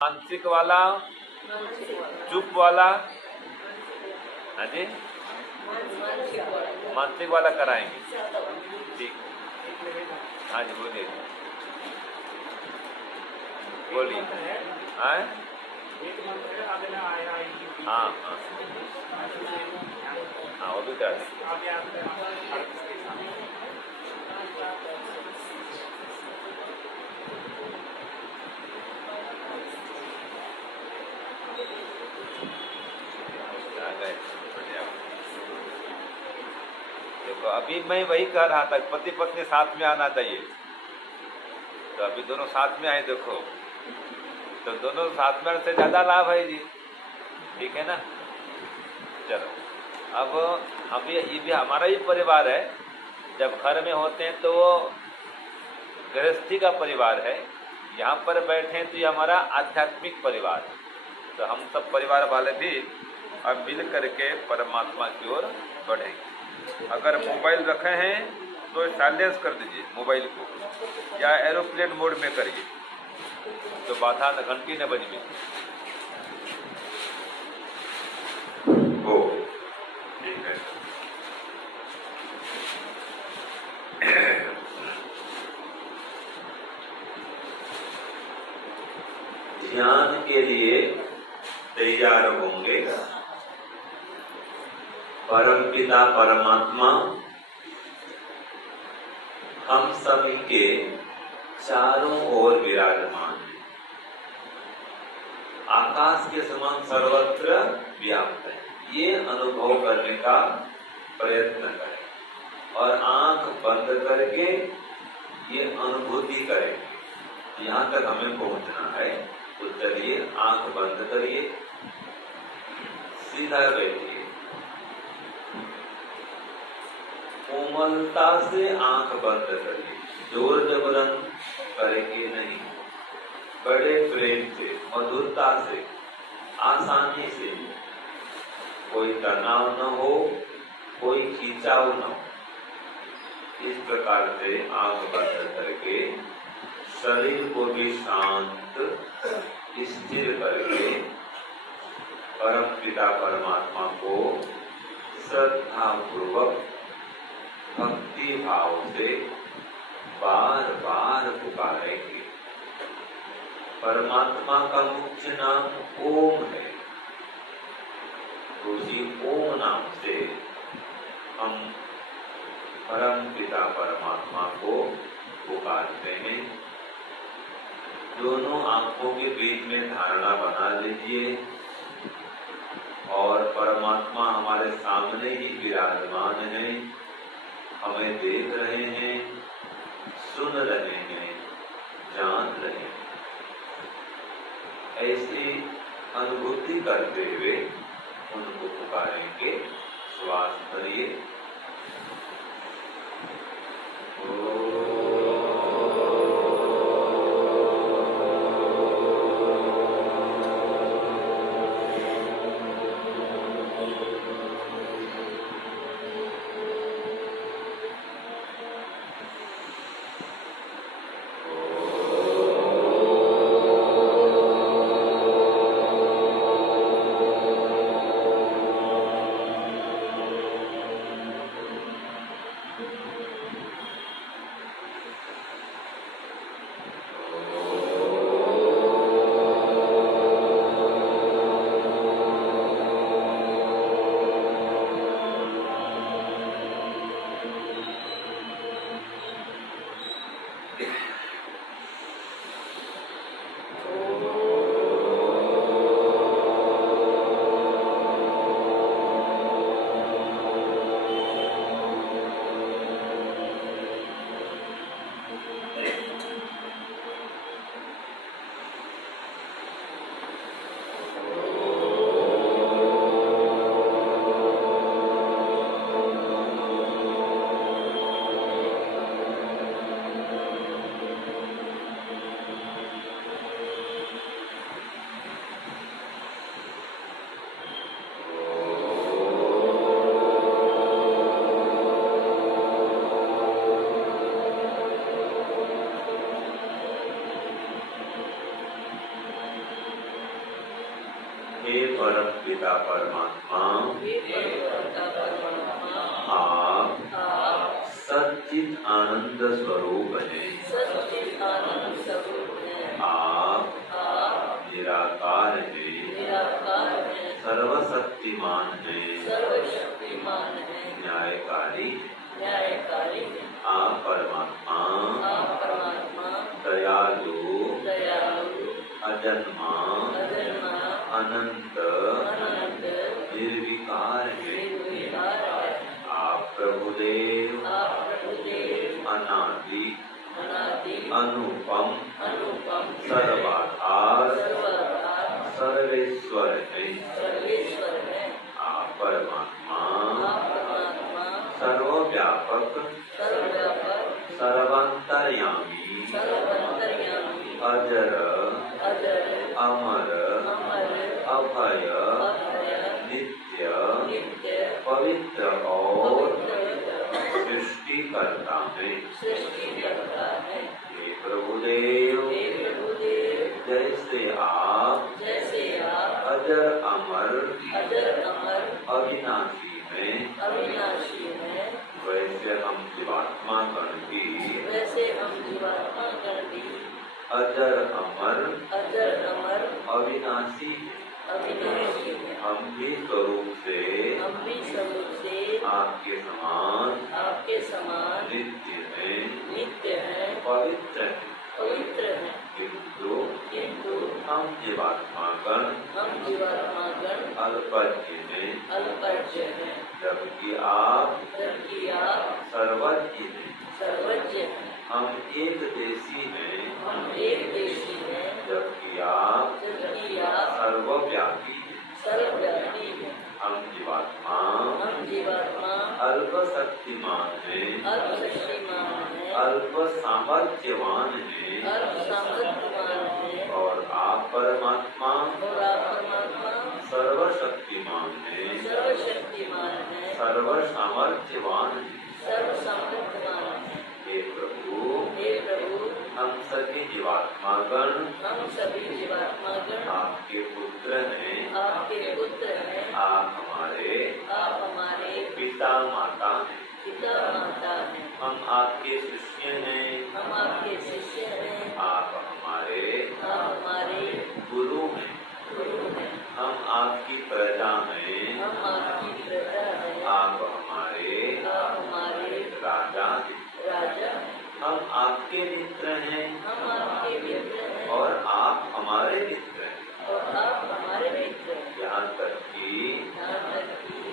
मानसिक वाला, चुप वाला, हाँ जी, मानसिक वाला कराएंगे। ठीक, हाँ जी बोलिए, बोलिए। हाँ हाँ हाँ हाँ, वो भी कर देखो, अभी मैं वही कह रहा था, पति पत्नी साथ में आना चाहिए, तो अभी दोनों साथ में आए, देखो तो दोनों साथ में आने से ज्यादा लाभ है जी। ठीक है ना। चलो, अब हम ये भी हमारा ही परिवार है। जब घर में होते हैं तो वो गृहस्थी का परिवार है, यहाँ पर बैठे हैं तो ये हमारा आध्यात्मिक परिवार है। तो हम सब परिवार वाले भी अब मिल करके परमात्मा की ओर बढ़ेंगे। अगर मोबाइल रखे हैं तो साइलेंस कर दीजिए मोबाइल को, या एरोप्लेन मोड में करिए, तो बाधा घंटी न बज में हो। ठीक है। ध्यान के लिए तैयार होंगे। परमपिता परमात्मा हम सभी के चारों ओर विराजमान है, आकाश के समान सर्वत्र व्याप्त है। ये अनुभव करने का प्रयत्न करें और आंख बंद करके ये अनुभूति करें। यहाँ तक हमें पहुंचना है, तो चलिए आंख बंद करिए, सीधा बैठिए, कोमलता से आंख बंद करिए, जोर जबरन करके नहीं, बड़े प्रेम से, मधुरता से, आसानी से, कोई तनाव न हो, कोई खिंचाव न हो। इस प्रकार से आंख बंद करके शरीर को भी शांत स्थिर करके परम पिता परमात्मा को श्रद्धा पूर्वक भक्ति भाव से बार बार पुकारेंगे। परमात्मा का मुख्य नाम ओम है, तो उसी ओम नाम से हम परम पिता परमात्मा को पुकारते हैं। दोनों आंखों के बीच में धारणा बना लीजिए और परमात्मा हमारे सामने ही विराजमान है, हमें देख रहे हैं, सुन रहे हैं, जान रहे हैं। ऐसी अनुभूति करते हुए उनको पुकारेंगे। श्वास भरिए। हे परम पिता परमात्मा, आप सच्चित आनंद स्वरूप हैं। आप निराकार हैं, सर्वशक्तिमान हैं, न्यायकारी। आप परमात्मा दयालु, अजन्मा, अनंत, निर्विकार हैं। आप प्रभुदेव अनादि, अनुपम, सर्वाधार, सर्वेश्वर हैं। आप परमात्मा सर्वव्यापक, सर्वांतर्यामी, अजर, अमर, अभय, नित्य, पवित्र और सृष्टिकर्ता है। हे प्रभुदेव, जैसे आप अजर अमर अविनाशी हैं, वैसे हम जीवात्मा गण भी अजर अमर अविनाशी हैं। हम भी स्वरूप से आपके समान नित्य हैं, पवित्र हैं। किंतु हम जीवात्मागण अल्पज्ञ हैं, जबकि आप सर्वज्ञ हैं। हम एक देशी हैं, जबकि आप सर्वव्यापी हैं। हम जीवात्मा अल्प शक्तिमान हैं, अल्प सामर्थ्यवान हैं, और आप परमात्मा सर्वशक्तिमान हैं, सर्व सामर्थ्यवान हैं। हे प्रभु, हम सभी जीवात्मागण आपके पुत्र हैं। आप हमारे पिता माता हैं। हम आपके शिष्य हैं। आप हमारे गुरु हैं। हम आपकी प्रजा हैं। आप हमारे राजा हैं। हम आपके मित्र हैं, और आप हमारे मित्र हैं। यहाँ तक कि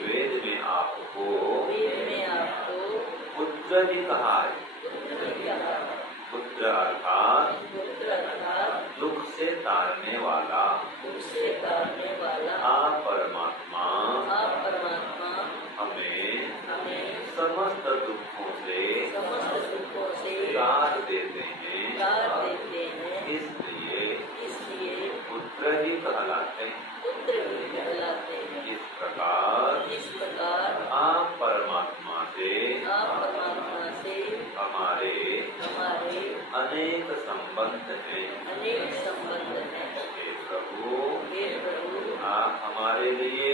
वेद में आपको पुत्र भी कहा है। पुत्र अर्थात दुख से तारने वाला। आप परमात्मा हमें समस्त दुखों से तार देते हैं, इसलिए पुत्र ही कहलाते हैं। इस प्रकार आप परमात्मा से हमारे अनेक संबंध हैं। हे प्रभु, आप हमारे लिए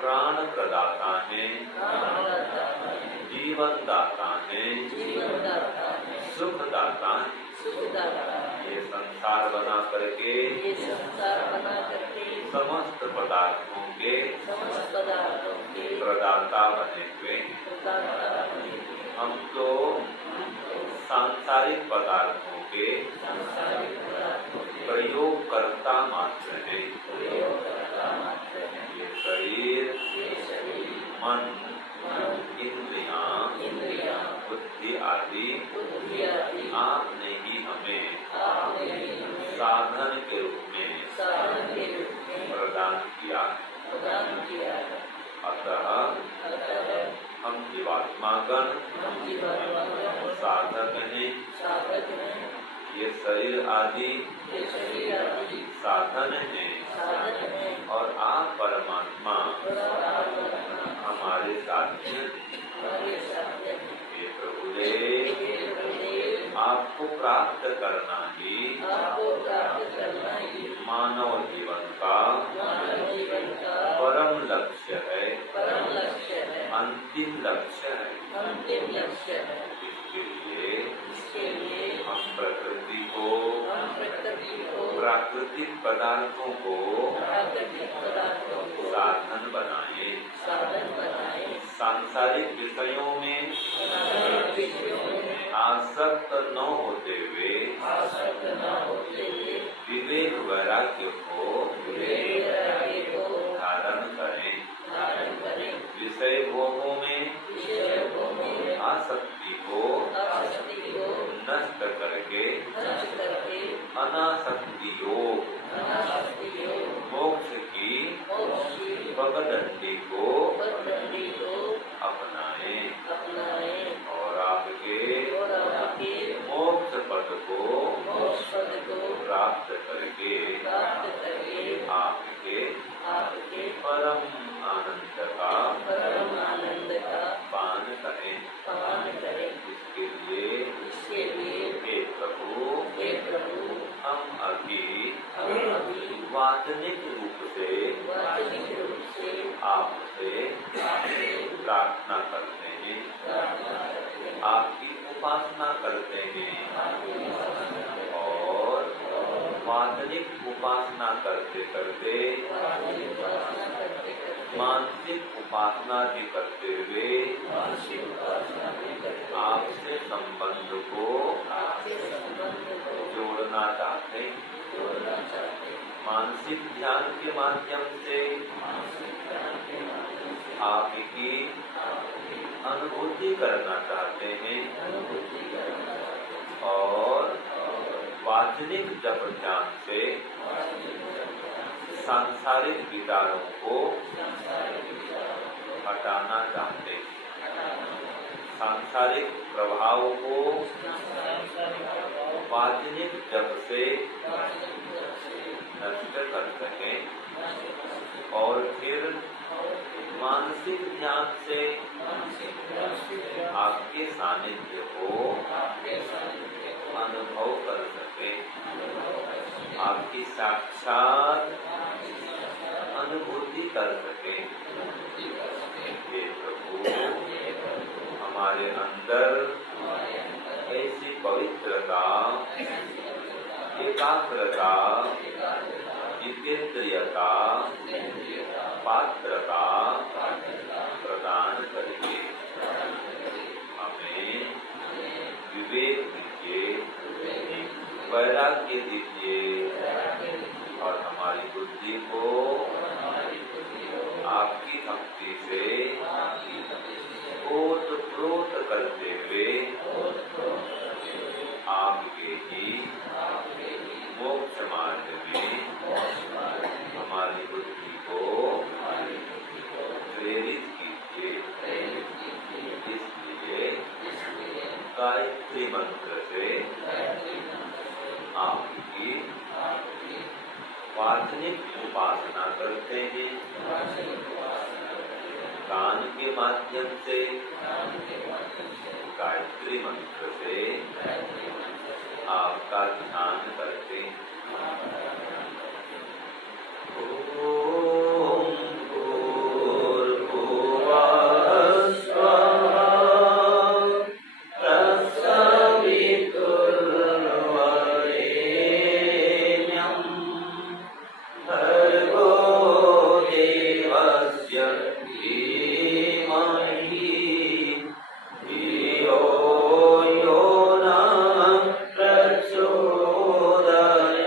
प्राण प्रदाता हैं, जीवन दाता हैं, सुख दाता हैं। ये संसार बना करके समस्त पदार्थों के प्रदाता बने हुए। हम तो सांसारिक पदार्थों के प्रयोगकर्ता मात्र हैं। ये शरीर, मन, इंद्रियां, बुद्धि आदि आपने ही हमें साधन के रूप में प्रदान किया। अतः हम जीवात्मागण साधक हैं। ये शरीर आदि साधन हैं, और आप परमात्मा हमारे साथी हैं। हे प्रभुदेव, आपको प्राप्त करना ही मानव जीवन का परम लक्ष्य है, अंतिम लक्ष्य है। इसके लिए हम प्रकृति को, प्राकृतिक पदार्थों को साधन बनाए, सांसारिक विषयों में आसक्त न होते हुए विवेक वैराग्य को धारण करें। विषय भोगों में आसक्ति को नष्ट करके अनासक्ति योग मोक्ष की पगडंडी को अपनाएं और आपके मोक्ष पद को प्राप्त करके आपके परम आनंद का पान करें। इसके लिए हे प्रभु हम अभी वाचनिक रूप से आपसे प्रार्थना करते हैं, आपकी उपासना करते हैं और वाचनिक उपासना करते करते मानसिक उपासना भी करते हुए आपसे संबंध को जोड़ना चाहते हैं। मानसिक ध्यान के माध्यम से आपकी अनुभूति करना चाहते हैं और वाचनिक जप ध्यान से सांसारिक विचारों को हटाना चाहते हैं। सांसारिक प्रभाव को वाचनिक जप से नष्ट कर सकें और फिर मानसिक ध्यान से आपके सानिध्य को अनुभव कर सके, आपकी साक्षात अनुभूति कर सके। हे प्रभु हमारे अंदर ऐसी पवित्रता, एकाग्रता, जितेंद्रियता, पात्रता प्रदान करिए। हमें विवेक दीजिए, वैराग्य दीजिए और हमारी बुद्धि को आपकी भक्ति से ओत-प्रोत करते हुए आपके ही मोक्ष मार्ग में हमारी बुद्धि को प्रेरित कीजिए। इसलिए गायत्री मंत्र से आपकी वाचनिक उपासना करते हैं, कान के माध्यम से गायत्री मंत्र से आपका ध्यान करते हैं। प्रचोदयात्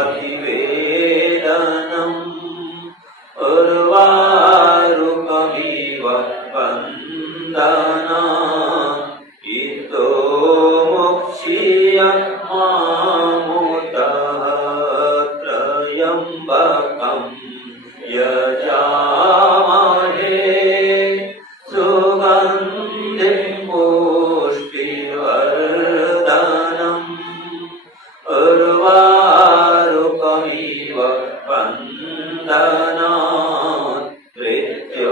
पतिवेदनम् उर्वारुकमिव वन्दना इतो मोक्षीय मामुतः त्र्यम्बकम् यजामहे सुगन्धिं पुष्टिवर्धनम् उर्वारुकमिव वन्दनात् मृत्योर्मोक्षीय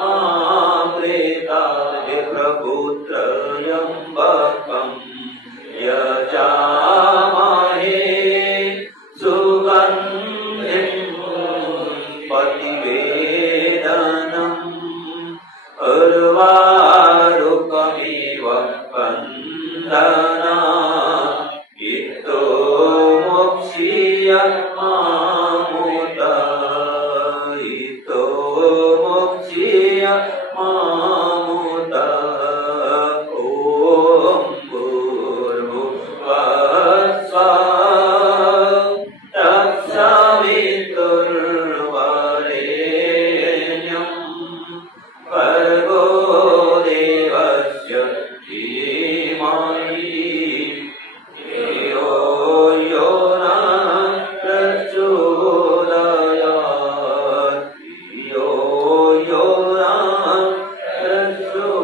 मामृतात् प्रभुत्रयम्बकम् यजामहे सुगन्धिं पतिवेदनम् उर्वारुकमिव वन्दनात् इतो मोक्षीय मामुतः इतो मोक्षीय मामुतः ॐ भूर्भुवस्सुवः तत्सवितुर्वरेण्यम् भर्गो देवस्य धीमहि धियो यो नः प्रचोदयात् धियो यो नः प्रचोदयात्।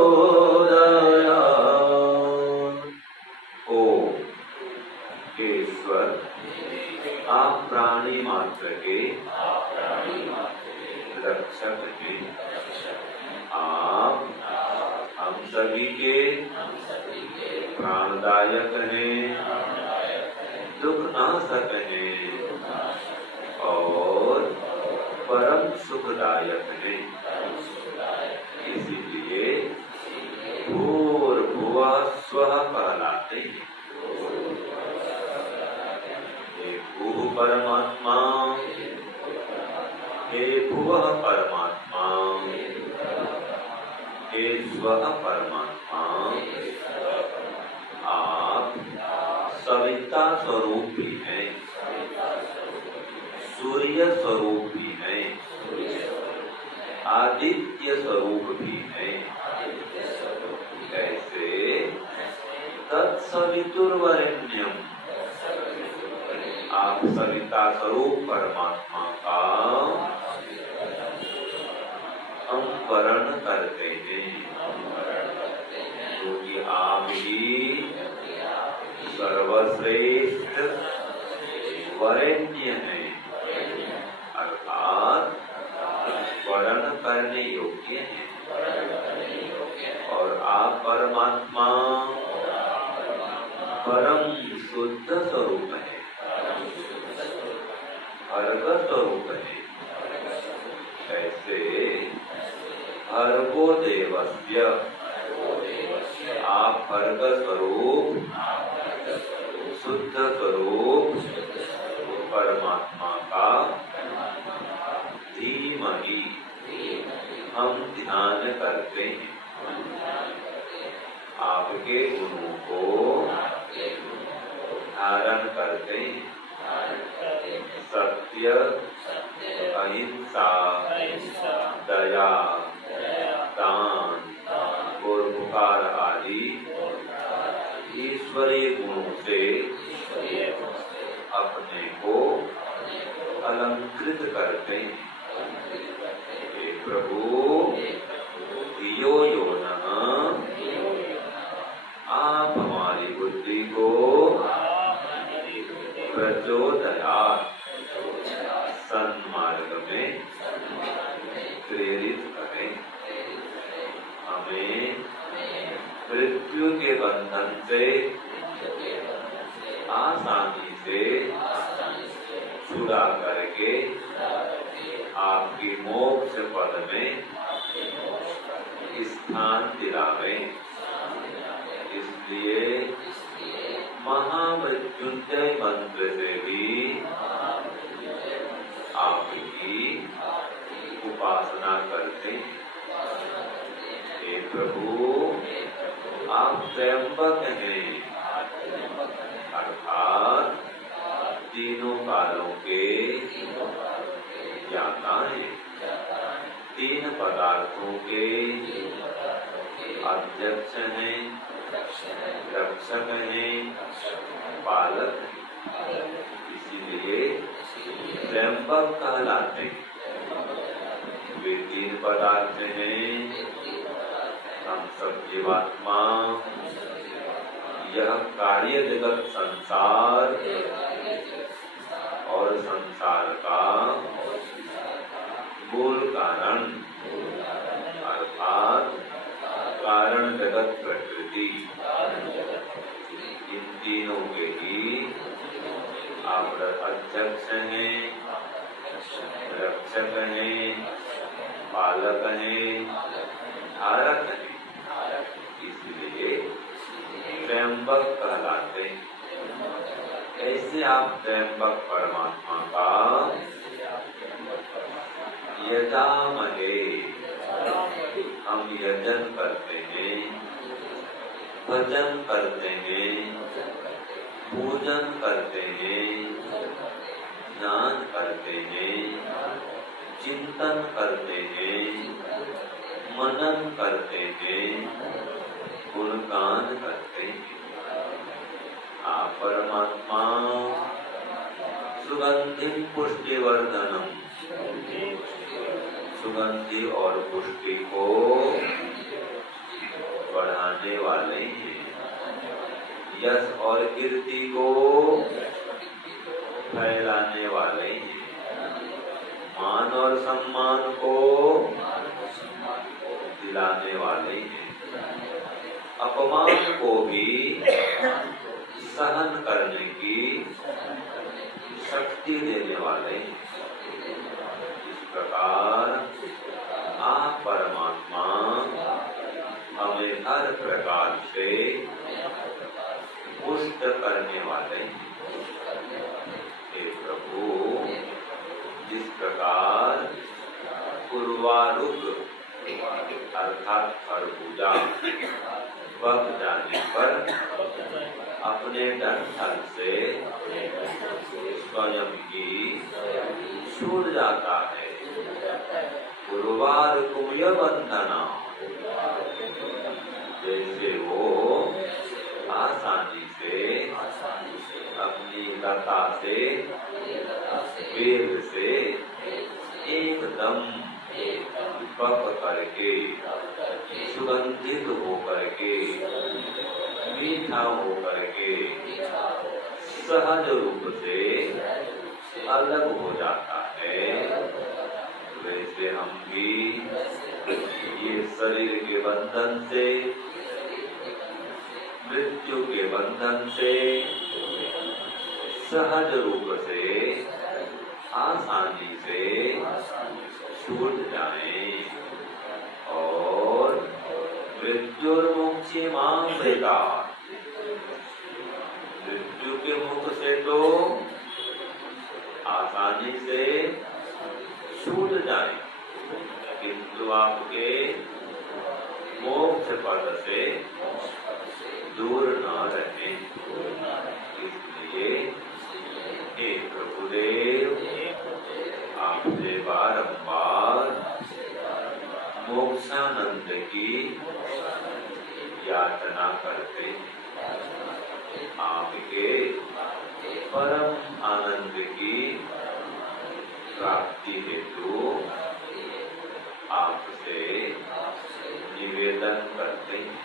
ओम ईश्वर आप प्राणी मात्र के रक्षक हैं। आप हम सभी के प्राणदायक हैं, दुख नाशक हैं और परम सुखदायक हैं। इसीलिए भूर्भुवः स्वः कहलाते हैं। हे भूः परमात्मा, हे भुवः परमात्मा, हे स्वः परमात्मा, आप सविता स्वरूप भी हैं, सूर्य स्वरूप भी हैं, आदित्य स्वरूप भी हैं। ऐसे तत्सवितुर्वरेण्यम् आप सविता स्वरूप परमात्मा का हम वर्ण करते हैं, क्योंकि आप ही सर्वश्रेष्ठ वरेण्य हैं, अर्थात वर्ण करने योग्य हैं। और आप परमात्मा परम शुद्ध स्वरूप है, भर्ग स्वरूप है। ऐसे भर्गो देवस्य आप भर्ग स्वरूप शुद्ध स्वरूप परमात्मा का धीमहि हम ध्यान करते हैं। आपके गुणों को धारण करते हैं। सत्य, अहिंसा, दया, दान, परोपकार आदि ईश्वरीय गुणों से अपने को अलंकृत करते हैं। हे प्रभु, धियो यो नः, आप हमारी बुद्धि को प्रचोदयात् सन्मार्ग में प्रेरित करें। हमें मृत्यु के बंधन से आसानी से छुड़ा करके आपकी मोक्ष पद में स्थान दिलावे। इसलिए महामृत्युंजय मंत्र से भी आपकी उपासना करते हैं। हे प्रभु, आप त्र्यंबक हैं, अर्थात कालों के ज्ञाता हैं, तीन पदार्थों के अध्यक्ष हैं, रक्षक हैं, पालक हैं। इसीलिए त्र्यंबक कहलाते हैं। वे तीन पदार्थ हैं, हम सब जीवात्मा, यह कार्य जगत संसार और संसार का मूल कारण अर्थात कारण जगत प्रकृति, इन तीनों के ही आप अध्यक्ष हैं, रक्षक हैं, पालक हैं, धारक हैं। इसलिए त्र्यंबक कहलाते हैं। ऐसे आप त्र्यंबक परमात्मा का यजामहे, हम यजन करते हैं, भजन करते हैं, पूजन करते हैं, ध्यान करते हैं, चिंतन करते हैं, मनन करते हैं, गुणगान करते हैं। आप परमात्मा सुगंधि पुष्टिवर्धनम, सुगंधि और पुष्टि को बढ़ाने वाले हैं, यश और कीर्ति को फैलाने वाले हैं, मान और सम्मान को दिलाने वाले हैं, अपमान को भी सहन करने की शक्ति देने वाले हैं। इस प्रकार आप परमात्मा हमें हर प्रकार से पुष्ट करने वाले हैं। हे प्रभु, जिस प्रकार उर्वारुक अर्थात खरबूजा पक जाने पर अपने डंठल से स्वयं ही छूट जाता है, उर्वारुकम यबंधना, जैसे वो आसानी से अपनी लता से, वेद से एकदम पक करके, सुगंधित हो करके, मीठा हो करके, सहज रूप से अलग हो जाता है, वैसे हम भी ये शरीर के बंधन से, मृत्यु के बंधन से सहज रूप से, आसानी से छूट जाएं और मृत्युर्मुक्षी मां देगा। मृत्यु के मुख से तो आसानी से छूट जाए, किंतु आपके मोक्ष पद से दूर न रहे। इसलिए हे प्रभुदेव, आपसे बारंबार मोक्षानंद की याचना करते, आपके परम आनंद की प्राप्ति हेतु आपसे निवेदन करते हैं।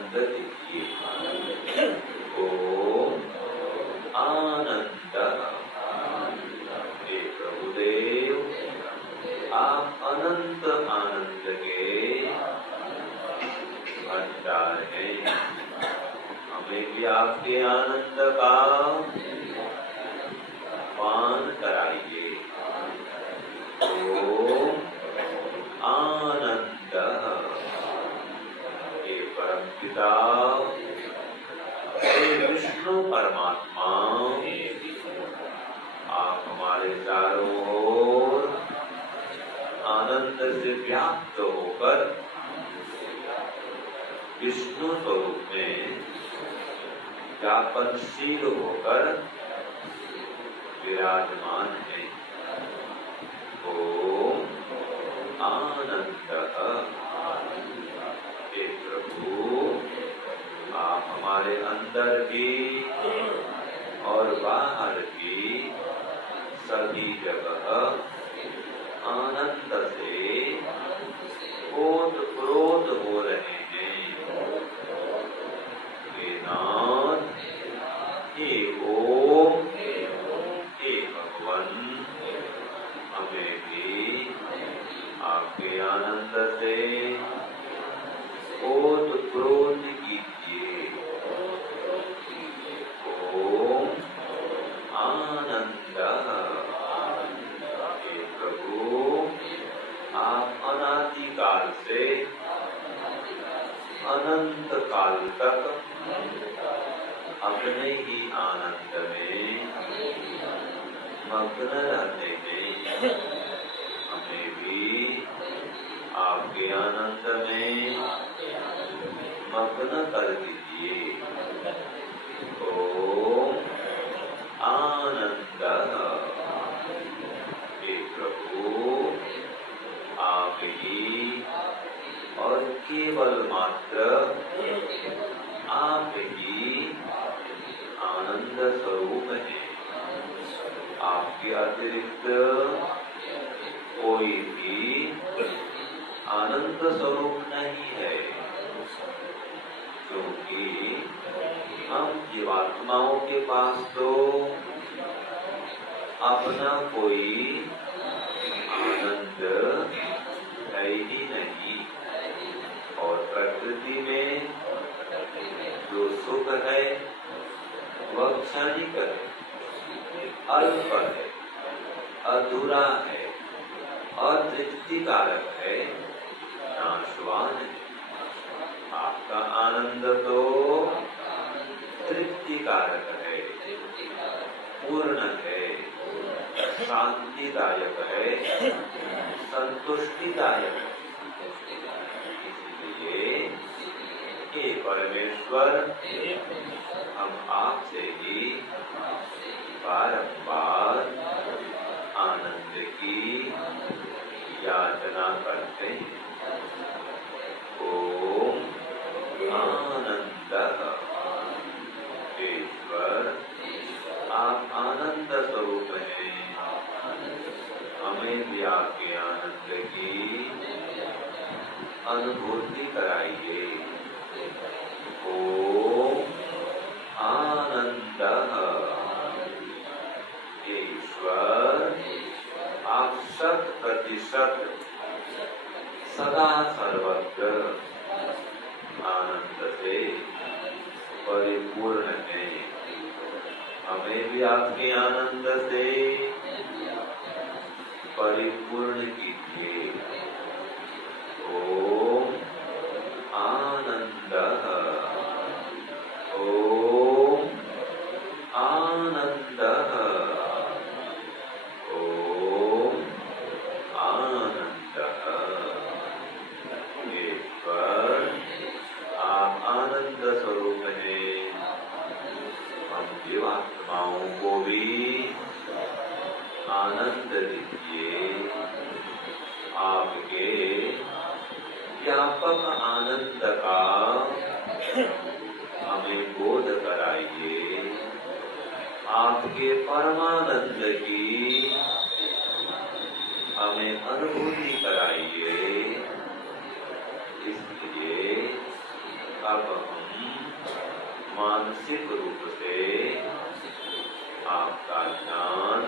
आनंद दीजिए। ओम आनंद। हे प्रभुदेव, आप अनंत आनंद के भंडार हैं। हमें भी आपके आनंद का पान कराइए। ओम आनंद। हे परम पिता, हे विष्णु परमात्मा, आप हमारे चारों ओर आनंद से व्याप्त होकर विष्णु स्वरूप में व्यापनशील होकर विराजमान है। ओम आनंद। हे प्रभु, आप हमारे अंदर भी और बाहर भी सभी जगह आनंद से ओतप्रोत हो रहे हैं। हे नाथ, हे ओम, हे भगवान, हमें भी आपके आनंद से ओतप्रोत कीजिए। ओम आनंद। हे प्रभु, आप अनादिकाल से अनंत काल तक अपने ही आनंद में मग्न रहते हैं। हमें भी आपके आनंद में मग्न कर दीजिए। ओम आनंद। हे प्रभु, आप ही और केवल मात्र आप ही आनंद स्वरूप हैं। आपके अतिरिक्त कोई भी आनंद स्वरूप नहीं है, क्योंकि हम जीवात्माओं के पास तो अपना कोई आनंद है ही नहीं, और प्रकृति में जो सुख है वह क्षणिक है, अल्प है, अधूरा है, अतृप्तिकारक है, नाशवान है। आपका आनंद तो तृप्तिकारक है, पूर्ण है, शांतिदायक है, संतुष्टिदायक है। इसलिए हे परमेश्वर, हम आपसे ही बारंबार आनंद की याचना करते हैं। ओम आनंद। ईश्वर, आप आनंद स्वरूप हैं। हमें भी आपके आनंद की अनुभूति कराइए। ओम आनंद। ईश्वर, आप 100% सदा सर्वत्र आनंद से परिपूर्ण है। हमें भी आपके आनंद से परिपूर्ण कीजिए। ओम आनंद। ओम आनंद। ओम आनंद। ईश्वर, आप आनंद स्वरूप हैं। हम जीवात्माओं को भी आनंद दीजिए। आपके व्यापक आनंद का हमें बोध कराइए। आपके परमानंद की हमें अनुभूति कराइए। इसलिए अब मानसिक रूप से आपका ध्यान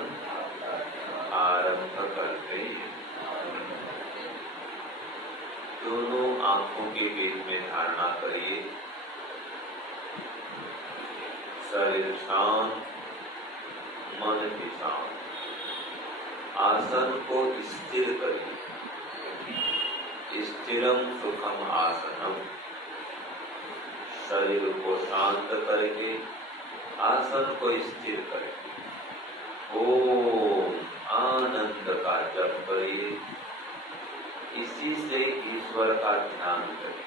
आरंभ करते हैं। दोनों आंखों के बीच में धारणा करिए, शरीर शांत, मन भी शांत। आसन को स्थिर करिए, स्थिरम सुखम आसनम। शरीर को शांत करके आसन को स्थिर करें। ओम आनंद का जप करिए, इसी से ईश्वर का ध्यान करें।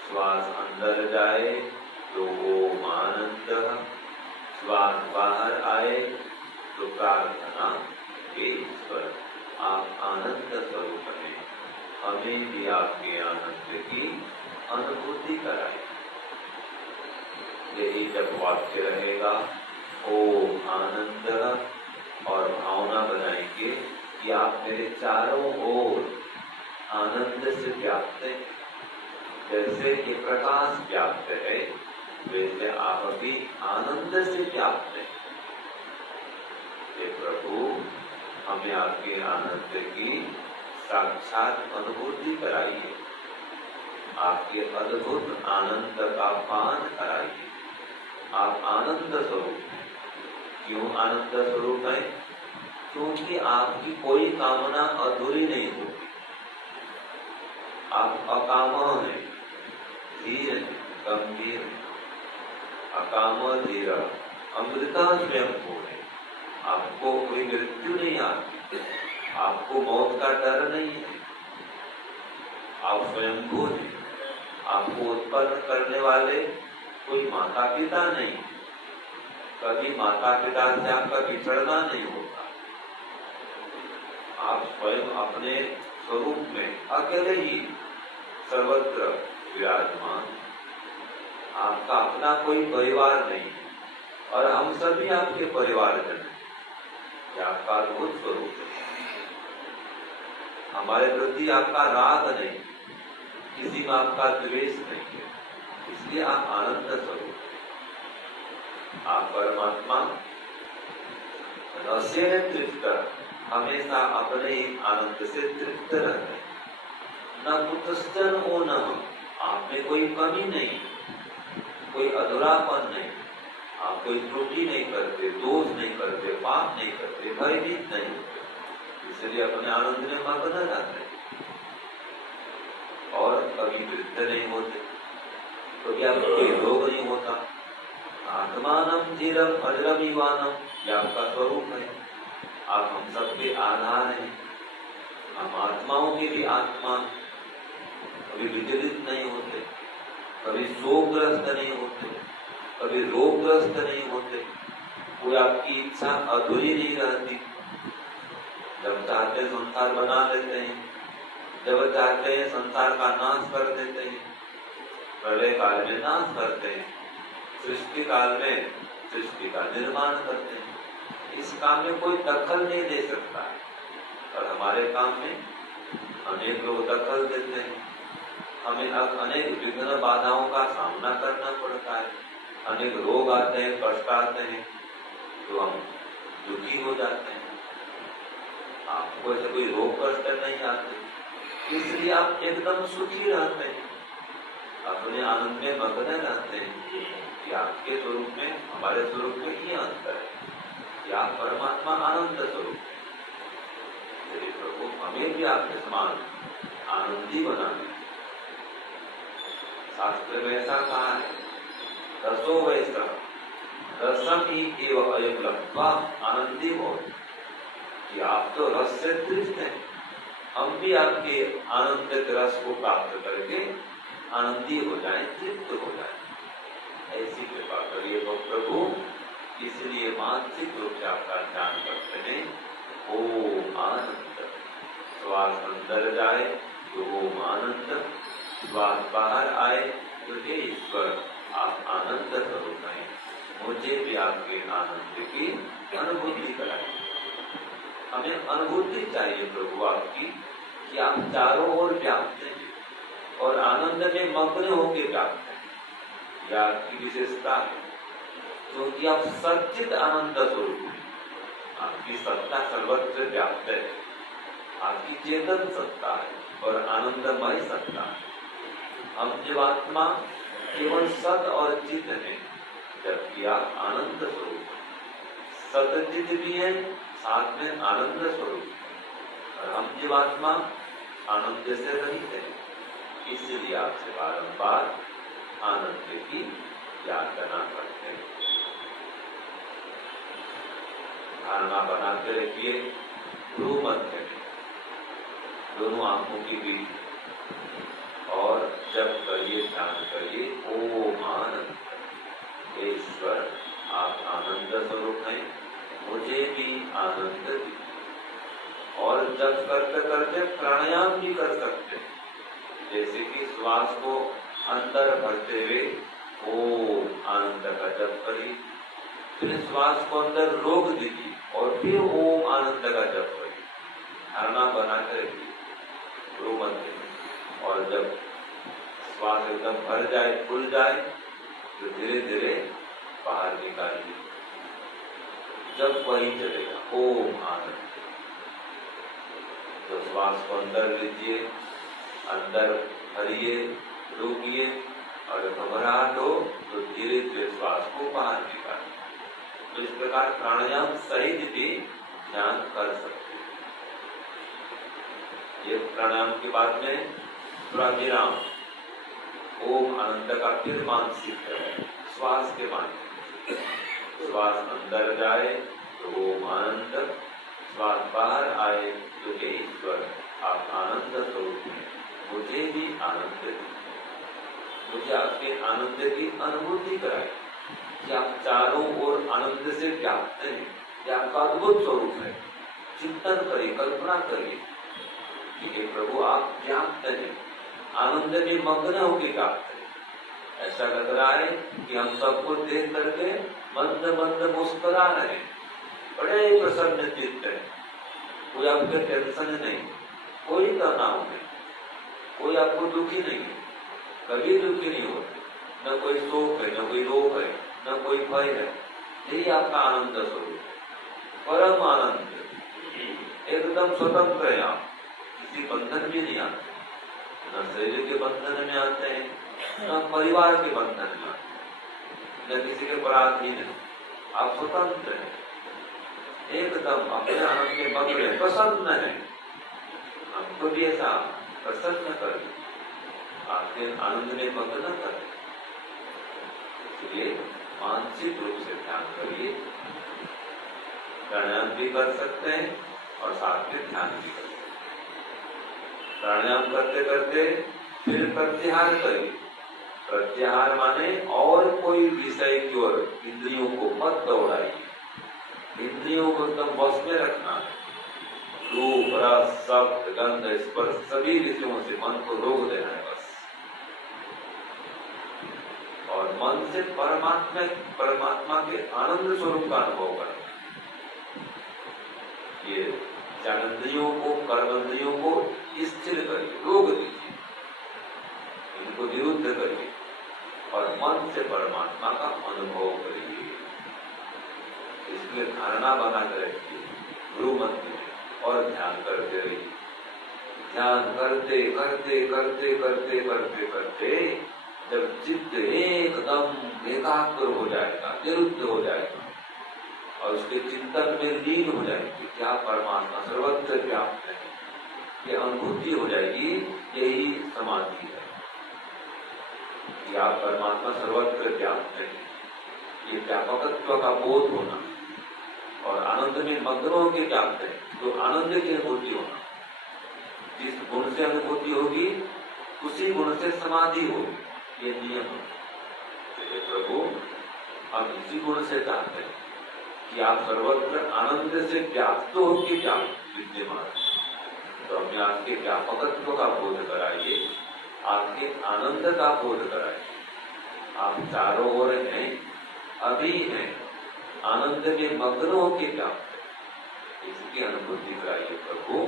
श्वास अंदर जाए तो ओम आनंद, श्वास बाहर आए तो प्रार्थना, हे ईश्वर आप आनंद स्वरूप हैं, हमें भी आपके आनंद की अनुभूति कराए। यही जब वाक्य रहेगा ओम आनंद, और भावना बनाएंगे कि आप मेरे चारों ओर आनंद से व्याप्त हैं। जैसे कि प्रकाश व्याप्त है, वैसे आप भी आनंद से व्याप्त हैं। हे प्रभु, हमें आपके आनंद की साक्षात अनुभूति कराइए, आपके अद्भुत आनंद का पान कराइए। आप आनंद स्वरूप हैं। क्यों आनंद स्वरूप है? क्योंकि आपकी कोई कामना अधूरी नहीं होती। आप अकाम हैं, धीर हैं, गंभीर हैं। अकाम धीर अमृता स्वयं को है। आपको कोई मृत्यु नहीं आती, आपको मौत का डर नहीं है। आप स्वयंभू हैं। आपको उत्पन्न करने वाले कोई माता पिता नहीं, कभी माता पिता से आपका बिछड़ना नहीं होता। आप स्वयं अपने स्वरूप में अकेले ही सर्वत्र विराजमान। आपका अपना कोई परिवार नहीं, और हम सभी आपके परिवारजन हैं। यह आपका अद्भुत स्वरूप है। हमारे प्रति आपका राग नहीं, किसी में आपका द्वेष नहीं है, इसलिए आप आनंद स्वरूप हैं। आप परमात्मा रसे तृप्त, हमेशा अपने ही आनंद से तृप्त रहते हैं। न कुतश्चन ओ न, आप में कोई कमी नहीं, कोई अधूरापन नहीं। आप कोई त्रुटि नहीं करते, दोष नहीं करते, पाप नहीं करते, भयभीत नहीं होते, इसलिए अपने आनंद में मग्न रहते हैं। और कभी वृद्ध नहीं होते, कभी आपको कोई रोग नहीं होता। आत्मानम धीरम अजरम युवानम, यह आपका स्वरूप है। आप हम सबके आधार हैं। हम आत्माओं की भी आत्मा, कभी विचलित नहीं होते, कभी शोकग्रस्त नहीं होते, कभी रोगग्रस्त नहीं होते। कोई आपकी इच्छा अधूरी नहीं रहती। जब चाहते हैं संसार बना लेते हैं, जब चाहते हैं संसार का नाश कर देते हैं, प्रलय काल में नाश करते हैं, सृष्टि काल में सृष्टि का निर्माण करते हैं। इस काम में कोई दखल नहीं दे सकता है, और हमारे काम में अनेक लोग दखल देते हैं। हमें अब अनेक विघ्न बाधाओं का सामना करना पड़ता है। अनेक रोग आते हैं, कष्ट आते हैं, तो हम दुखी हो जाते हैं। आपको ऐसे कोई रोग कष्ट नहीं आते, इसलिए आप एकदम सुखी रहते हैं, अपने आनंद में मग्न रहते हैं। कि आपके स्वरूप में हमारे स्वरूप में ये अंतर है कि आप परमात्मा आनंद स्वरूप है। प्रभु, हमें भी आपके समान आनंदी बनाना। शास्त्र में ऐसा कहा है, रसो वैसा रसम ही एवं अयम लब्ध्वा आनंदी हो, कि आप तो रस से तृप्त हैं, हम भी आपके आनंद रस को प्राप्त करके आनंदी हो जाएं, तृप्त हो जाएं। ऐसी कृपा करिए प्रभु। इसलिए मानसिक रूप से आपका ध्यान करते हैं। ओम आनंद, श्वास अंदर जाए तो ओम आनंद, श्वास बाहर आए तो हे ईश्वर आप आनंद स्वरूप हैं, मुझे भी आपके आनंद की अनुभूति कराएं। हमें अनुभूति चाहिए प्रभु आपकी, कि आप चारों ओर व्याप्त हैं और आनंद में मग्न होकर व्याप्त हैं। यह आपकी विशेषता है, क्योंकि आप सच्चित आनंद स्वरूप हैं। आपकी सत्ता सर्वत्र व्याप्त है, आपकी चेतन सत्ता है और आनंदमय सत्ता है। हम जीवात्मा केवल सत और चित है, जबकि आप आनंद स्वरूप है। सत चित भी है, साथ में आनंद स्वरूप है, और हम जीवात्मा आनंद से रहित है। इसलिए आपसे बारंबार आनंद की याचना करते हैं। धारणा बना के रखिए, भ्रू मध्य में दोनों आंखों के बीच, और जब करिए ध्यान करिए ओम आनंद। ईश्वर आप आनंद स्वरूप हैं, मुझे भी आनंद दीजिए। और जब करते करते प्राणायाम भी कर सकते हैं, जैसे कि श्वास को अंदर भरते हुए ओम आनंद का जप करिए, फिर श्वास को अंदर रोक दीजिए और फिर ओम आनंद का जप करिए। धारणा बना कर रखिए मध्य में, और जब श्वास एकदम भर जाए, खुल जाए, तो धीरे धीरे बाहर निकालिए। जब वही चलेगा ओम आनंद, तो श्वास को अंदर लीजिए, अंदर भरिए, रोकिए, और घबराहट हो तो धीरे धीरे श्वास को बाहर निकालिए। तो इस प्रकार प्राणायाम सहित भी ध्यान कर सकते हैं। ये प्राणायाम के बाद में थोड़ा विराम, ओम आनंद का फिर मानसिक श्वास के माध्यम, श्वास अंदर जाए तो ओम आनंद, श्वास बाहर आए तो हे ईश्वर आप आनंद स्वरूप हैं, मुझे भी आनंद दीजिए। मुझे आपके आनंद की अनुभूति कराए कि आप चारों ओर आनंद से व्याप्त हैं, यह आपका अद्भुत स्वरूप है। चिंतन करिए, कल्पना करिए कि हे प्रभु आप व्याप्त हैं, आनंद में मग्न होकर व्याप्त है। ऐसा लग रहा है कि हम सबको देख करके मंद मंद मुस्कुरा रहे हैं, बड़े प्रसन्न चित्त है, कोई आपके टेंशन नहीं, कोई तनाव नहीं, कोई आपको दुखी नहीं है, कभी दुखी नहीं होते, न कोई शोक है, न कोई रोग है, न कोई भय है। यही आपका आनंद स्वरूप है, परम आनंद, एकदम स्वतंत्र है। आप किसी बंधन में नहीं आते, न शरीर के बंधन में आते हैं, न परिवार के बंधन में आते हैं, न किसी के पराधीन है। आप स्वतंत्र हैं, एकदम अपने आनंद में मग्न है, प्रसन्न है। हमको भी ऐसा प्रसन्न कर, आपके आनंद में मग्न कर। इसलिए मानसिक रूप से ध्यान करिए, प्राणायाम भी कर सकते हैं और साथ में ध्यान भी कर सकते हैं। प्राणायाम करते करते फिर प्रत्याहार करिए। प्रत्याहार माने और कोई विषय की ओर इंद्रियों को मत दौड़ाइए, इंद्रियों को एकदम बस में रखना है। रूप रस शब्द गंध स्पर्श सभी विषयों से मन को रोक देना है बस, और मन से परमात्मा के आनंद स्वरूप का अनुभव करना। ये ज्ञानेंद्रियों को, कर्मेंद्रियों को स्थिर करिए, रोक दीजिए, इनको विरुद्ध करिए और मन से परमात्मा का अनुभव करिए। इसलिए धारणा बना कर रखिए गुरु मंत्र में और ध्यान करते रहिए। ध्यान करते करते करते करते करते करते जब चित्त एकदम एकाग्र हो जाएगा, निरुद्ध हो जाएगा और उसके चिंतन में लीन हो जाएगी, क्या परमात्मा सर्वत्र व्याप्त है, ये अनुभूति हो जाएगी। यही समाधि है कि आप परमात्मा सर्वत्र व्याप्त है, ये व्यापकत्व का बोध होना और आनंद में मग्न होकर व्याप्त है, तो आनंद की अनुभूति होना। जिस गुण से अनुभूति होगी उसी गुण से समाधि होगी, ये नियम है। प्रभु हम इसी गुण से चाहते हैं कि आप सर्वत्र आनंद से व्याप्त होकर व्याप्त विद्यमान, तो हमें आपके व्यापकत्व का बोध कराइए, आपके आनंद का बोध कराइए। आप चारों ओर हैं, अभी हैं, आनंद में मग्न होकर व्याप्त है, इसकी अनुभूति कराइए प्रभु।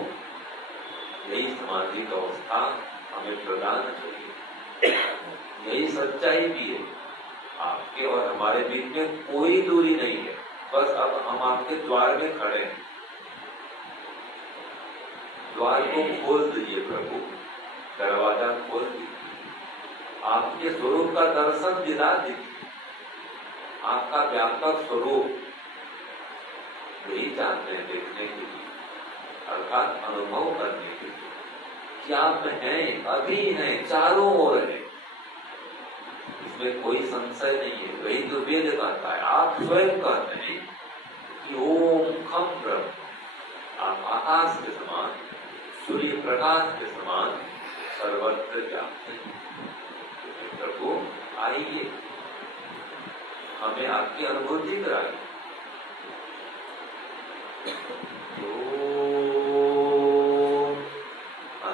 यही समाधि का अवस्था हमें प्रदान चाहिए, यही सच्चाई भी है आपके और हमारे बीच में कोई दूरी नहीं है, बस अब हम आपके द्वार में खड़े हैं। द्वार को खोल दीजिए प्रभु, दरवाजा खोल दीजिए, आपके स्वरूप का दर्शन दिला दीजिए। आपका व्यापक स्वरूप यही चाहते हैं देखने के लिए, अर्थात अनुभव करने के लिए कि आप हैं, अभी हैं, चारों ओर हैं, इसमें कोई संशय नहीं है। वही तो वेद कहता है, आप स्वयं कहते हैं कि ओम खम ब्रह्म, आप आकाश के समान, सूर्य प्रकाश के समान सर्वत्र व्याप्त हैं। प्रभु आइए, हमें आपकी अनुभूति कराइए।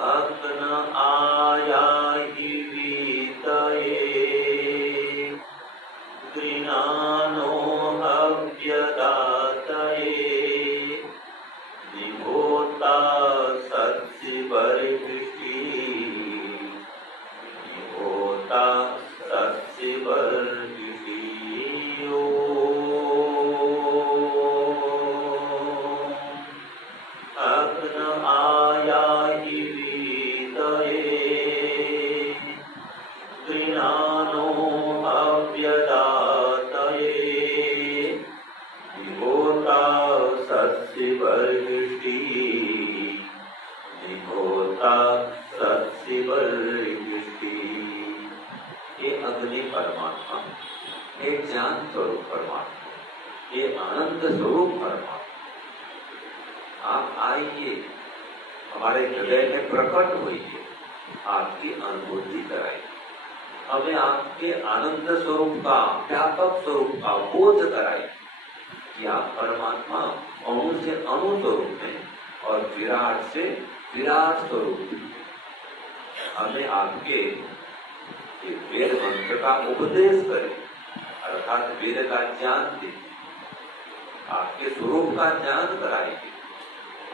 अपना आया ही बीतये, गृणानो हव्यदातये, विभोता सत्सिवर्षि, विभोता सत्सिवर्षि। ये अग्नि परमात्मा, ये ज्ञान स्वरूप परमात्मा, ये आनंद स्वरूप परमात्मा, आप आइए, हमारे हृदय में प्रकट होइए, आपकी अनुभूति कराइए, हमें आपके आनंद स्वरूप का, व्यापक स्वरूप का बोध कराइए कि आप परमात्मा अणु से अणु स्वरूप हैं और विराट से विराट स्वरूप हैं। हमें आपके वेद मंत्र का उपदेश करें, अर्थात वेद का ज्ञान दे, आपके स्वरूप का ज्ञान कराइए,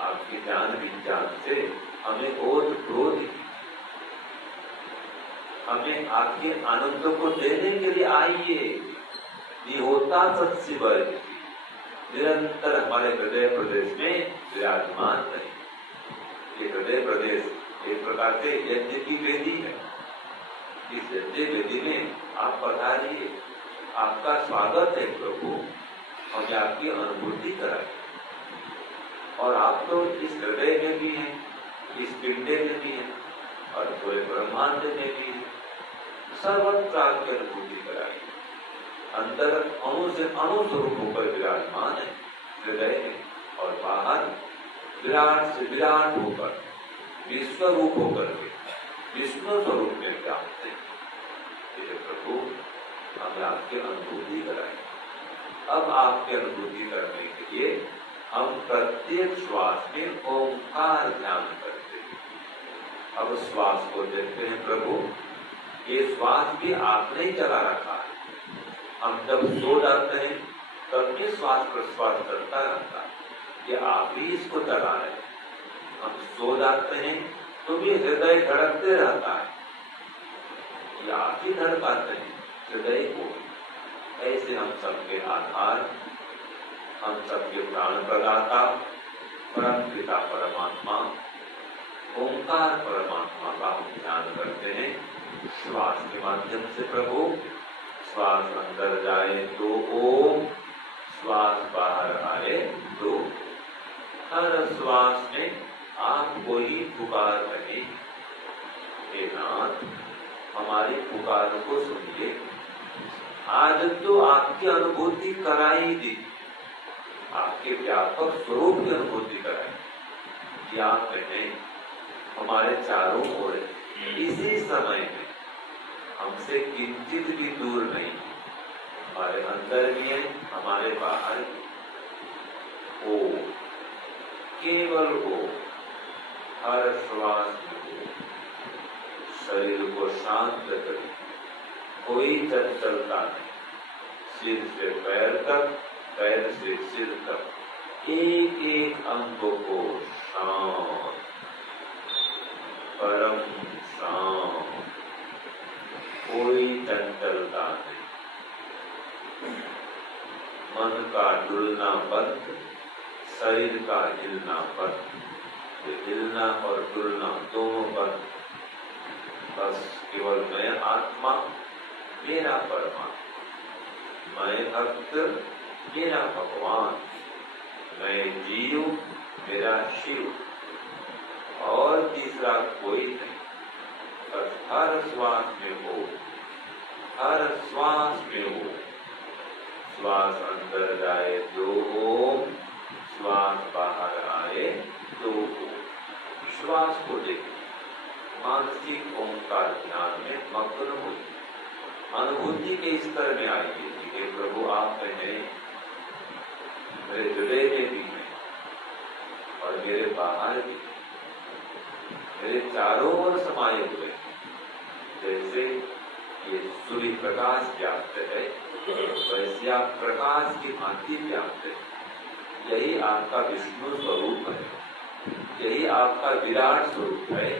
आपके ज्ञान विज्ञान से हमें ओतप्रोत कीजिए, हमें आपके आनंद को देने के लिए आइए। ये होता सत्सिवर्ग निरंतर हमारे हृदय प्रदेश में विराजमान रहे। ये हृदय प्रदेश एक प्रकार से यज्ञ की वेदी है। इस यज्ञ वेदी में आप पधारिए, आपका स्वागत है प्रभु, हमें आपकी अनुभूति कराइए। और आप तो इस हृदय में भी हैं, इस पिंडे में भी हैं और पूरे ब्रह्मांड में भी हैं, सर्वत्र आपकी अनुभूति कराइए। अंदर अणु से अणु स्वरूप होकर विराजमान है हृदय में, और बाहर विराट से विराट होकर, विश्व रूप होकर के विष्णु स्वरूप में व्याप्त है। प्रभु हमें आपकी अनुभूति कराए। अब आपकी अनुभूति करने के लिए हम प्रत्येक श्वास में ओंकार ध्यान करते हैं। अब श्वास को देखते हैं प्रभु, ये श्वास भी आपने ही चला रखा है। हम जब सो जाते हैं तब भी श्वास प्रश्वास चलता रहता है, ये आप ही इसको चला रहे हैं। हम सो जाते हैं तो भी हृदय धड़कते रहता है, ये आप ही धड़काते हैं हृदय को। ऐसे हम सबके आधार, हम सबके प्राण प्रदाता परम पिता परमात्मा ओंकार परमात्मा का हम ध्यान करते हैं श्वास के माध्यम से। प्रभु श्वास अंदर जाए तो ओम, श्वास बाहर आए तो। हर श्वास में आपको ही पुकार रहे। हे नाथ, हमारी पुकार को सुनिए। आज तो आपकी अनुभूति कराई दी, आपके व्यापक स्वरूप की अनुभूति कराई कि आप हैं हमारे चारों ओर, इसी समय में हमसे किंचित भी दूर नहीं, हमारे अंदर भी है, हमारे बाहर भी। ओ, केवल ओ, हर श्वास में शरीर को शांत करें, कोई चंचलता नहीं। सिर से पैर तक, पैर से सिर तक, एक एक अंग को शांत, परम शांत, कोई चंचलता नहीं, मन का डुलना बंद, शरीर का हिलना बंद। ये हिलना और डुलना दोनों बंद। बस केवल मैं आत्मा, मेरा परमात्मा, मैं भक्त, मेरा भगवान, मैं जीव, मेरा शिव, और तीसरा कोई नहीं। बस हर श्वास में हो, हर श्वास में हो। श्वास अंदर जाए तो ओम, श्वास बाहर आए तो ओम। श्वास को देखिए, मानसिक ओंकार ध्यान में मग्न हो, अनुभूति के स्तर में आइए कि प्रभु आप में हैं, मेरे हृदय में भी हैं और मेरे बाहर भी हैं, मेरे चारों ओर समाये हुए हैं। जैसे ये सूर्य प्रकाश व्याप्त है, वैसे आप प्रकाश की भांति व्याप्त है। यही आपका विष्णु स्वरूप है, यही आपका विराट स्वरूप है,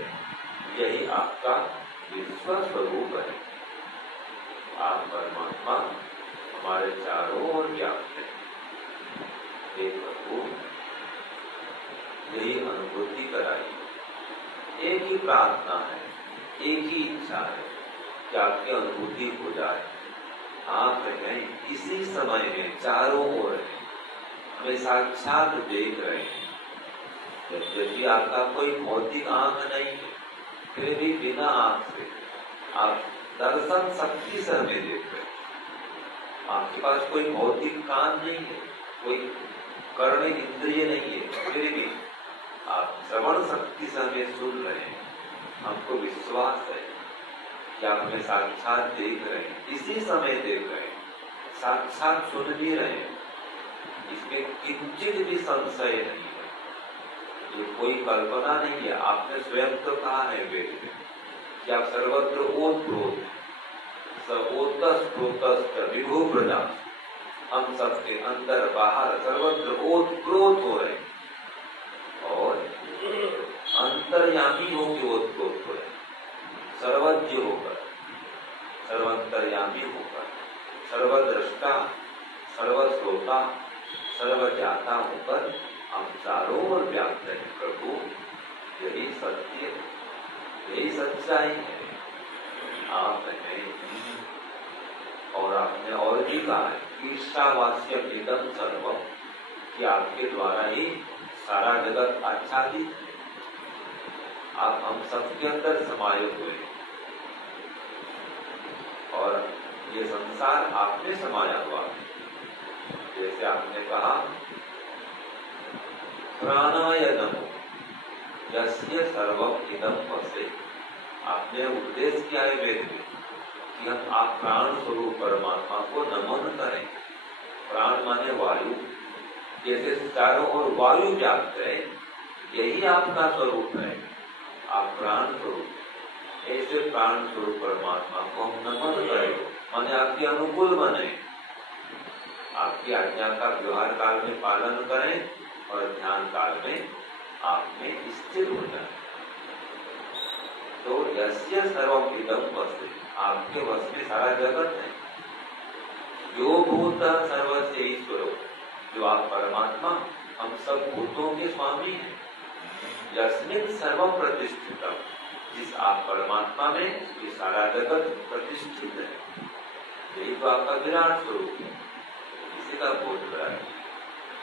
यही आपका विश्व स्वरूप है। आप परमात्मा हमारे चारों ओर व्याप्त है। हे प्रभु, यही अनुभूति कराइए। एक ही प्रार्थना है, एक ही इच्छा है कि आपकी अनुभूति हो जाए। आप हैं इसी समय में, चारों ओर हैं, हमें साक्षात देख रहे हैं। यदि आपका कोई भौतिक आंख नहीं है, फिर भी बिना आंख से आप दर्शन शक्ति से हमें देख रहे हैं। आपके पास कोई भौतिक कान नहीं है, कोई कर्ण इंद्रिय नहीं है, फिर भी आप श्रवण शक्ति से हमें सुन रहे हैं। हमको विश्वास है कि आप हमें साक्षात देख रहे हैं, इसी समय देख रहे हैं, साक्षात सुन भी रहे हैं। इसमें किंचित भी संशय नहीं है, ये कोई कल्पना नहीं है। आपने स्वयं तो कहा है वेद में कि आप सर्वत्र ओतप्रोत हैं, सर्वोतस्प्रोतस्त विभु प्रजा। हम सबके अंदर बाहर सर्वत्र ओतप्रोत हो रहे हैं और अंतर्यामी होकर ओतप्रोत हो रहे हैं। सर्वज्ञ होकर, सर्वंतर्यामी होकर, सर्वद्रष्टा, सर्वश्रोता, सर्वज्ञाता होकर हम चारों ओर व्याप्त हैं। प्रभु, यही सत्य, यही सच्चाई है। आप हैं और आपने और भी कहा है ईर्षावास्यम इदं सर्वम, कि आपके द्वारा ही सारा जगत आच्छादित है। आप हम सबके अंदर समाये हुए हैं और ये संसार आपने समाया हुआ है। जैसे आपने कहा प्राणाय नमो यस्य सर्वम इदं वसे। आपने उपदेश किया है वेद में कि हम आप प्राण स्वरूप परमात्मा को नमन करें। प्राण माने वायु, जैसे चारों ओर वायु व्याप्त है, यही आपका स्वरूप है। आप प्राण स्वरूप, ऐसे प्राण स्वरूप परमात्मा को हम नमन करें, माने आपके अनुकूल बने, आपकी आज्ञा का व्यवहार काल में पालन करें और ध्यान काल में आप में स्थिर हो जाए। तो यस्य सर्वम इदं वसे, आपके वश में सारा जगत है। यो भूत सर्वस्य ईश्वरो, जो आप परमात्मा हम सब भूतों के स्वामी हैं। यस्मिन् सर्वम प्रतिष्ठितम्, जिस आप परमात्मा में ये सारा जगत प्रतिष्ठित है। यही तो आपका विराट स्वरूप है, इसी का बोध कराए।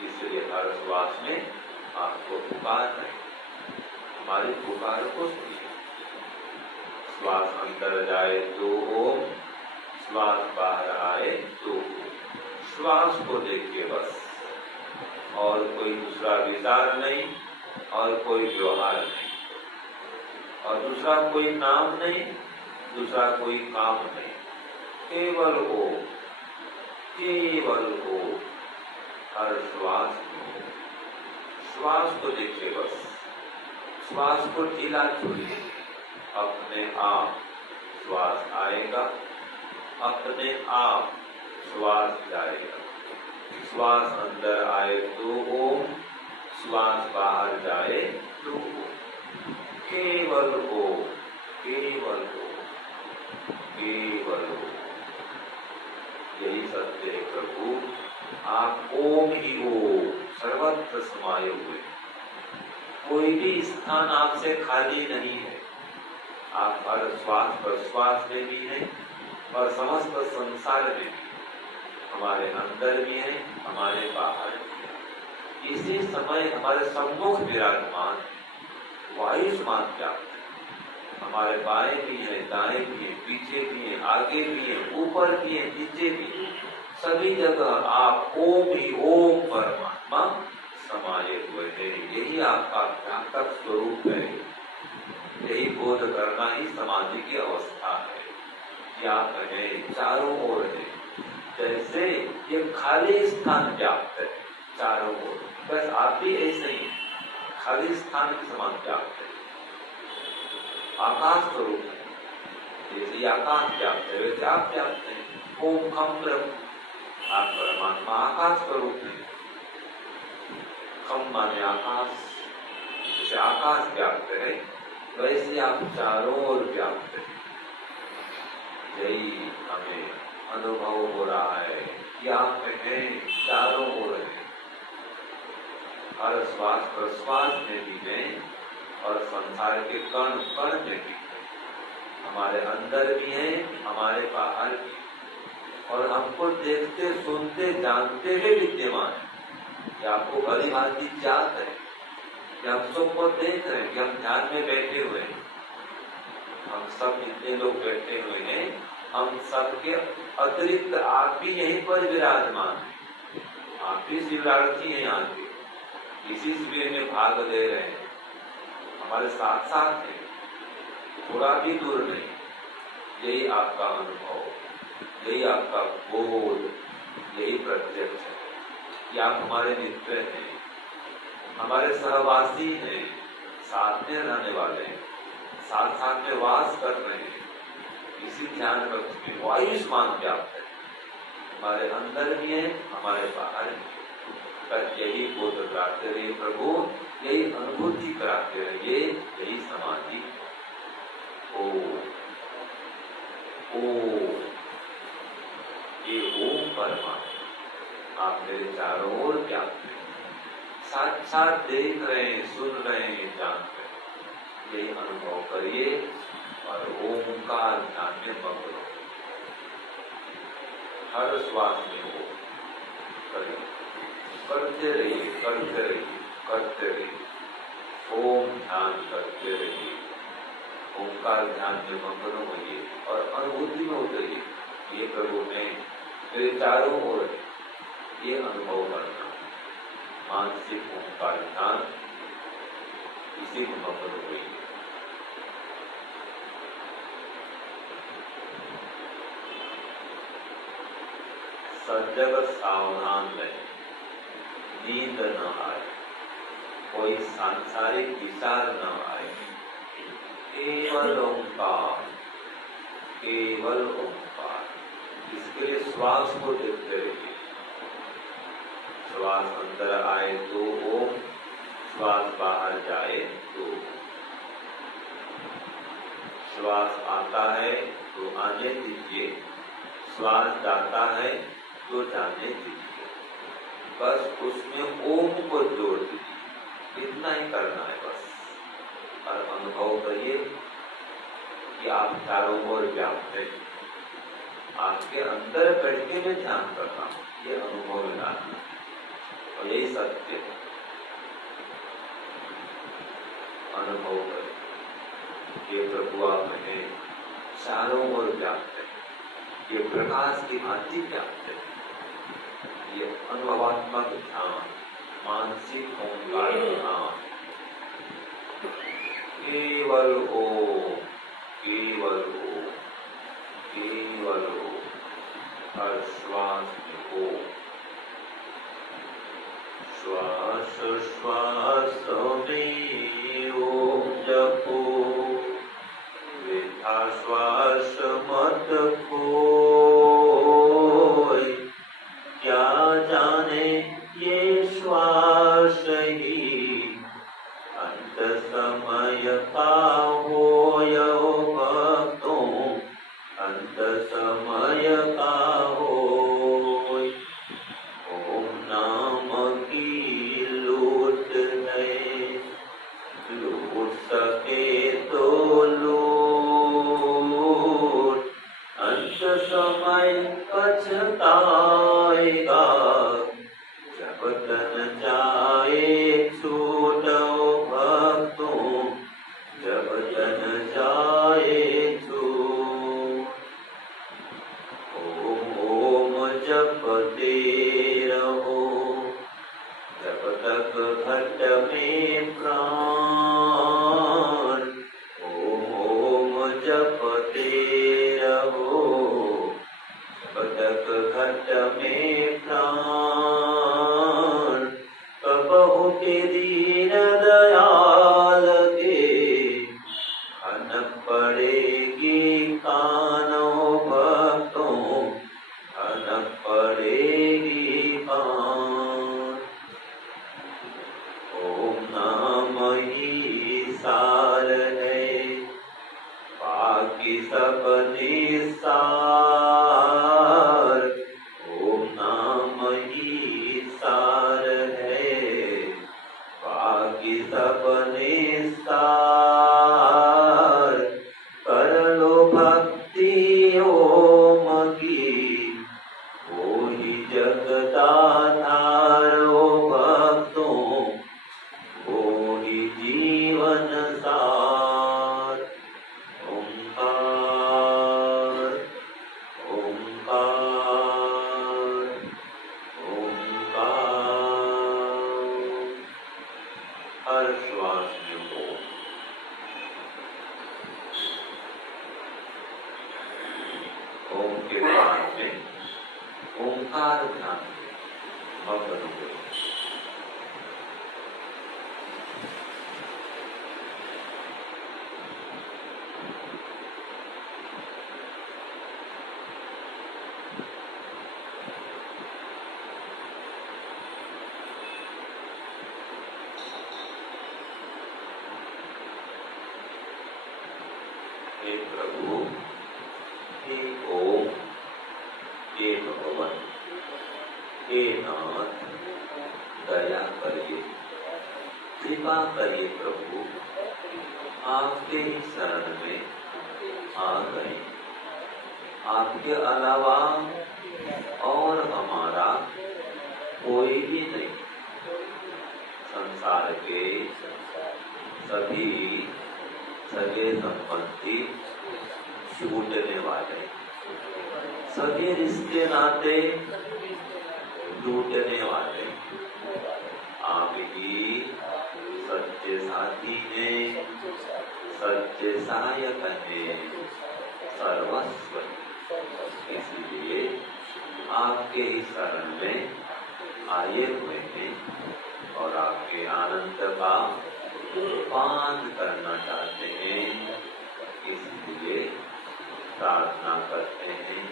इसलिए हर श्वास में आपको पुकार है, हमारी पुकार को सुनिए। श्वास अंदर जाए तो ओम, श्वास बाहर आए तो ओम। श्वास को देखिए बस, और कोई दूसरा विचार नहीं और कोई व्यवहार नहीं और दूसरा कोई नाम नहीं, दूसरा कोई काम नहीं, केवल ओम, केवल ओम। हर श्वास में श्वास को देखिए बस, श्वास को ढीला छोड़िए। अपने आप श्वास आएगा, अपने आप श्वास जाएगा। श्वास अंदर आए तो ओम, श्वास बाहर जाए तो ओम। केवल ओम, केवल ओम, केवल ओम। यही सत्य है प्रभु। आप ओम ही ओम सर्वत्र समाये हुए, कोई भी स्थान आपसे खाली नहीं है। आप हर श्वास प्रश्वास में भी हैं और समस्त संसार में भी, हमारे अंदर भी हैं, हमारे बाहर भी हैं। इसी समय हमारे सम्मुख विराजमान वायुष्मान व्याप्त है। हमारे बाएं भी हैं, दाएं भी हैं, पीछे भी हैं, आगे भी हैं, ऊपर भी हैं, नीचे भी हैं। सभी जगह आप ओम ही ओम परमात्मा समाये हुए हैं। यही आपका व्यापक स्वरूप है। यही बोध करना ही समाधि की अवस्था है कि आप है, चारों ओर है। जैसे ये खाली स्थान व्याप्त है चारों ओर, बस आप भी ऐसे ही खाली स्थान के समान व्याप्त है। आकाश स्वरूप है, जैसे आकाश व्याप्त है वैसे आप व्याप्त है। ओम खम ब्रह्म, आप परमात्मा आकाश स्वरूप है। खम माने आकाश, जैसे आकाश व्याप्त है वैसे आप चारों ओर व्याप्त है। यही हमें अनुभव हो रहा है कि आप हैं, चारों ओर है। हर श्वास प्रश्वास में भी हैं और संसार के कण कण में भी हैं। हमारे अंदर भी हैं, हमारे बाहर भी, और हमको देखते सुनते जानते हुए विद्यमान है। ये आपको भली भांति ज्ञात है कि हम सबको देख रहे हैं कि हम ध्यान में बैठे हुए हैं। हम सब जितने लोग बैठे हुए हैं, हम सबके अतिरिक्त आप भी यहीं पर विराजमान हैं। आप भी शिवरार्थी हैं, यहाँ के इसी शिविर में भाग ले रहे हैं, हमारे साथ साथ हैं, थोड़ा भी दूर नहीं। यही आपका अनुभव, यही आपका बोध, यही प्रत्यक्ष है कि आप हमारे मित्र हैं, हमारे सहवासी हैं, साथ में रहने वाले हैं, साथ साथ में वास कर रहे हैं। इसी ध्यान कक्ष में वायुष्मान व्याप्त है, हमारे अंदर भी है, हमारे बाहर भी है। यही बोध कराते रहिए प्रभु, यही अनुभूति कराते रहिए, यही समाधि। ओ ये ओम परमात्मा आप मेरे चारों ओर व्याप्त हैं, साथ साथ देख रहे हैं, सुन रहे हैं, जान रहे हैं। यही अनुभव करिए और ओम का ध्यान में मग्न हो। हर श्वास में हो करिए, करते रहिए, करते रहिए, करते रहिए। ओम ध्यान करते रहिए, ओंकार ध्यान में मग्न होइए और अनुभूति में उतरिए। ये प्रभु में मेरे चारों ओर ये अनुभव करना, मानसिक ओंकार ध्यान, इसी में मग्न होइए। सब जगह सावधान रहे, नींद न आए, कोई सांसारिक विचार न आए, केवल ओंकार, केवल ओंकार। इसके लिए श्वास को देखते रहिए। श्वास अंदर आए तो ओम, श्वास बाहर जाए तो। श्वास आता है तो आने दीजिए, श्वास जाता है तो जाने दीजिए। बस उसमें ओम को जोड़ दीजिए, इतना ही करना है बस। और अनुभव करिए कि आप चारों ओर व्याप्त हैं। आपके अंदर बैठ के मैं ध्यान करता हूँ, ये अनुभव में लाना और यही सत्य है। अनुभव करें, ये प्रभु आप हैं, चारों ओर व्याप्त है, ये प्रकाश की भांति व्याप्त है। ये अनुभवात्मक ध्यान, मानसिक ओंकार ध्यान, केवल ओम, केवल ओम, केवल ओम। हर श्वास में ओम। श्वास श्वास में ओम जपो, वृथा श्वास मत खोई। क्या जाने ये श्वास ही अंत समय का होय भक्तों, अंत समय का होय। पछताएगा, जब तन जाए छूटो भक्तों, जब तन जाए छूट। ओम ओम जपते रहो, जब तक घट में प्राण। ओम ओम जपते रहो, जब तक घट में प्राण। कबहु के दीन दयाल के खनक पड़ेगी कानो भक्तों, खनक पड़ेगी कान। ओम नाम ही सार है, बाकी सब निस्सार। ओम नाम ही सार है, बाकी सब निस्सार। कर लो भक्ति ओम की, वही जगदाधार ओ भक्तों, वही जीवन सार। ओंकार ओंकार ओंकार। हर श्वास में ओम के ध्यान में ओंकार ध्यान मग्न हो गए। हे प्रभु, हे ओम, हे भगवान, हे नाथ, दया करिए, कृपा करिए प्रभु। आपके ही शरण में आ गए, आपके अलावा और हमारा कोई भी नहीं। संसार के सभी सगे संपत्ति छूटने वाले, सभी रिश्ते नाते टूटने वाले, आप ही सच्चे साथी हैं, सच्चे सहायक हैं, सर्वस्व। इसलिए आपके ही शरण में आए हुए हैं और आपके आनंद का पान करना चाहते हैं। इसलिए प्रार्थना करते हैं,